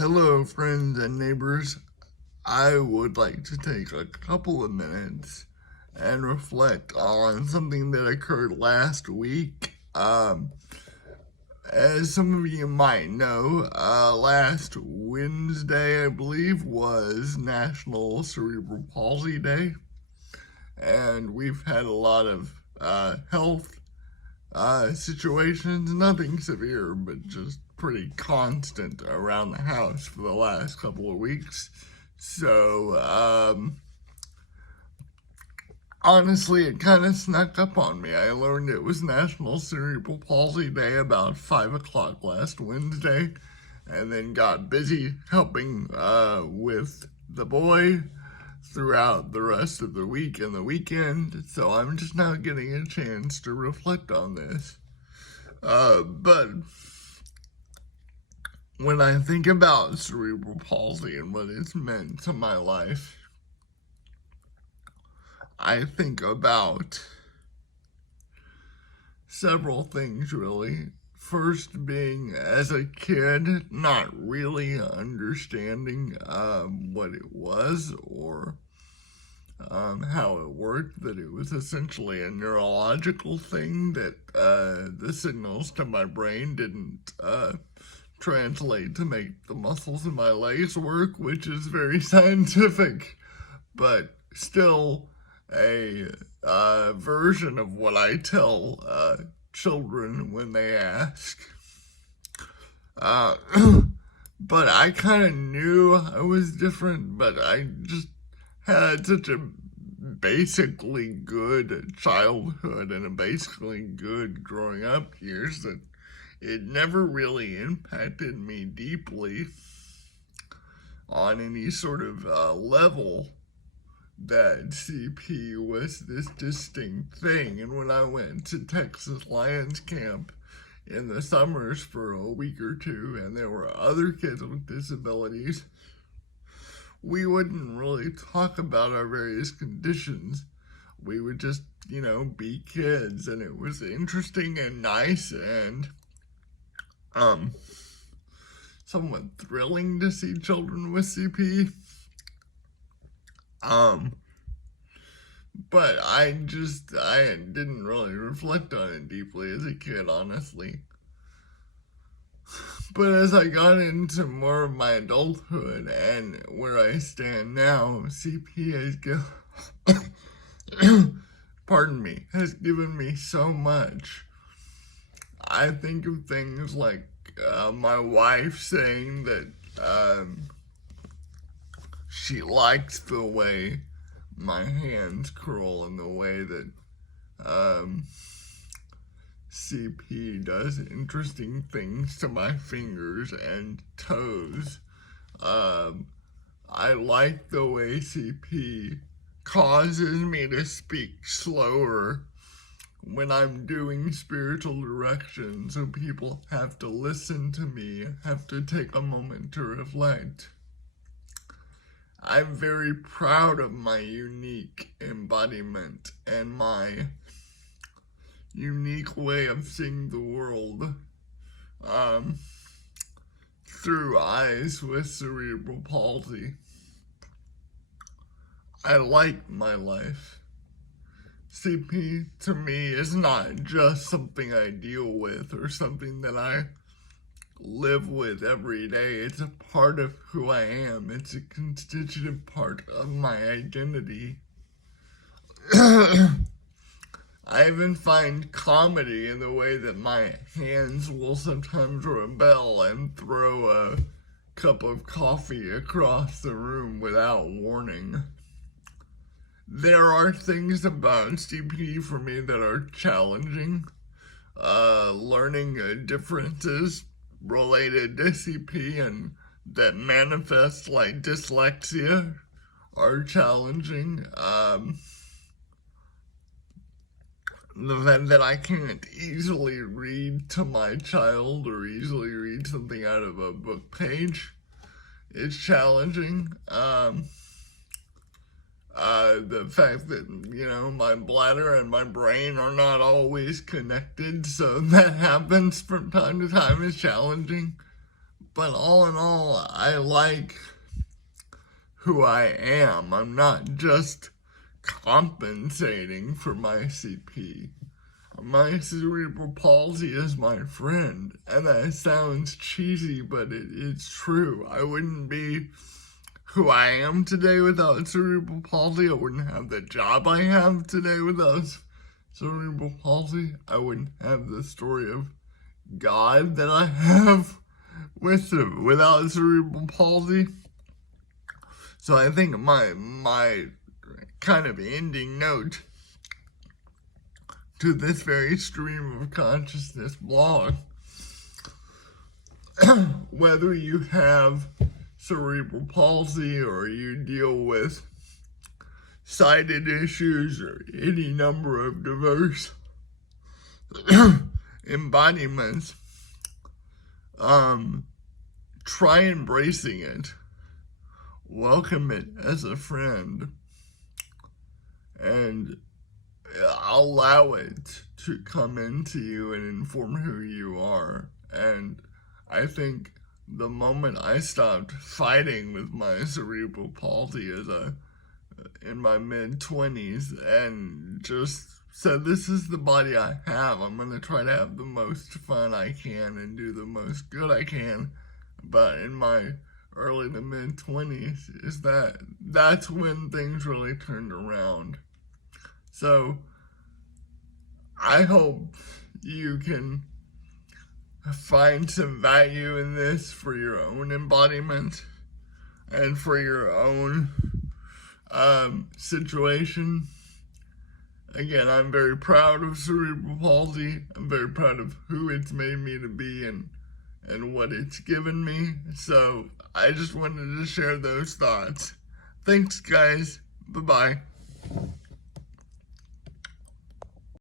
Hello, friends and neighbors. I would like to take a couple of minutes and reflect on something that occurred last week. As some of you might know, last Wednesday, I believe, was National Cerebral Palsy Day, and we've had a lot of health situations, nothing severe, but just pretty constant around the house for the last couple of weeks. So, honestly, it kind of snuck up on me. I learned it was National Cerebral Palsy Day about 5 o'clock last Wednesday, and then got busy helping with the boy throughout the rest of the week and the weekend, so I'm just now getting a chance to reflect on this. But when I think about cerebral palsy and what it's meant to my life, I think about several things, really. First being, as a kid, not really understanding what it was or how it worked, that it was essentially a neurological thing, that the signals to my brain didn't translate to make the muscles in my legs work, which is very scientific, but still a version of what I tell children when they ask. But I kind of knew I was different, but I just had such a basically good childhood and a basically good growing up years that it never really impacted me deeply on any sort of level that CP was this distinct thing. And when I went to Texas Lions Camp in the summers for a week or two, and there were other kids with disabilities, we wouldn't really talk about our various conditions. We would just, be kids, and it was interesting and nice and somewhat thrilling to see children with CP. But I didn't really reflect on it deeply as a kid, honestly. But as I got into more of my adulthood and where I stand now, CP has given me so much. I think of things like my wife saying that she likes the way my hands curl and the way that CP does interesting things to my fingers and toes. I like the way CP causes me to speak slower when I'm doing spiritual direction, so people have to listen to me, have to take a moment to reflect. I'm very proud of my unique embodiment and my unique way of seeing the world through eyes with cerebral palsy. I like my life. CP to me is not just something I deal with or something that I live with every day. It's a part of who I am. It's a constitutive part of my identity. I even find comedy in the way that my hands will sometimes rebel and throw a cup of coffee across the room without warning. There are things about CP for me that are challenging. Learning differences related to CP and that manifest like dyslexia are challenging. The fact that I can't easily read to my child or easily read something out of a book page is challenging. The fact that, my bladder and my brain are not always connected, so that happens from time to time is challenging. But all in all, I like who I am. I'm not just compensating for my CP. My cerebral palsy is my friend, and that sounds cheesy, but it's true. I wouldn't be who I am today without cerebral palsy. I wouldn't have the job I have today without cerebral palsy. I wouldn't have the story of God that I have without cerebral palsy. So I think my kind of ending note to this very stream of consciousness blog, whether you have cerebral palsy or you deal with sighted issues or any number of diverse embodiments, try embracing it, welcome it as a friend, and allow it to come into you and inform who you are. And I think the moment I stopped fighting with my cerebral palsy in my mid-20s and just said, this is the body I have, I'm going to try to have the most fun I can and do the most good I can. But in my early to mid-20s, that's when things really turned around. So I hope you can find some value in this for your own embodiment and for your own situation. Again, I'm very proud of cerebral palsy. I'm very proud of who it's made me to be and what it's given me. So I just wanted to share those thoughts. Thanks, guys. Bye-bye.